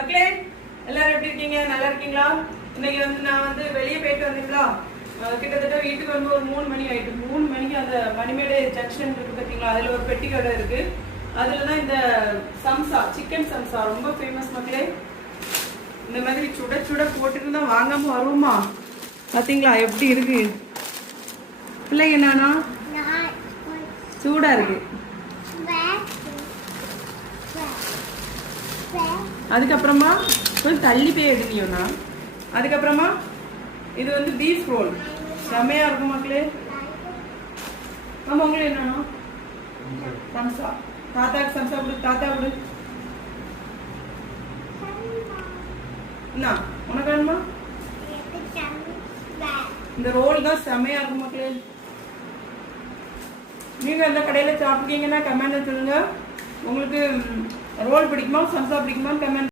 மக்களே எல்லாரும் எப்படி இருக்கீங்க? நல்லா இருக்கீங்களா? இன்னைக்கு நான் வெளியே போயிட்டு வந்தீங்களா? கிட்டத்தட்ட வீட்டுக்கு ஒரு 3 மணி ஆயிட்டு. 3 மணிக்கு அந்த மணிமேடு ஜங்ஷன் இருக்கு பார்த்தீங்களா, அதில் ஒரு பெட்டி கடை இருக்கு. அதில் தான் இந்த சம்சா, சிக்கன் சம்சா ரொம்ப ஃபேமஸ் மக்களே. இந்த மாதிரி சுட சுட போட்டுட்டு தான் வாங்காம வருவோமா? பார்த்தீங்களா எப்படி இருக்கு? பிள்ளைங்க என்னன்னா சூடா இருக்கு. அதுக்கப்புறமா கொஞ்சம் தள்ளி போய் எடுக்கலையோண்ணா. அதுக்கப்புறமா இது பீஃப் ரோல் செம்மையா இருக்கும் மக்களே. ஆமா உங்களுக்கு என்னன்னா சம்சா. தாத்தாக்கு சம்சா கொடு, தாத்தா கொடு. என்ன உனக்கு வேணுமா? இந்த ரோல் தான் செம்மையா இருக்கும் மக்களே. நீங்க எந்த கடையில சாப்பிட்டீங்கன்னா கமெண்ட்ல சொல்லுங்க. உங்களுக்கு ரோல் பிடிக்குமா, சம்சா பிடிக்குமா? கமெண்ட்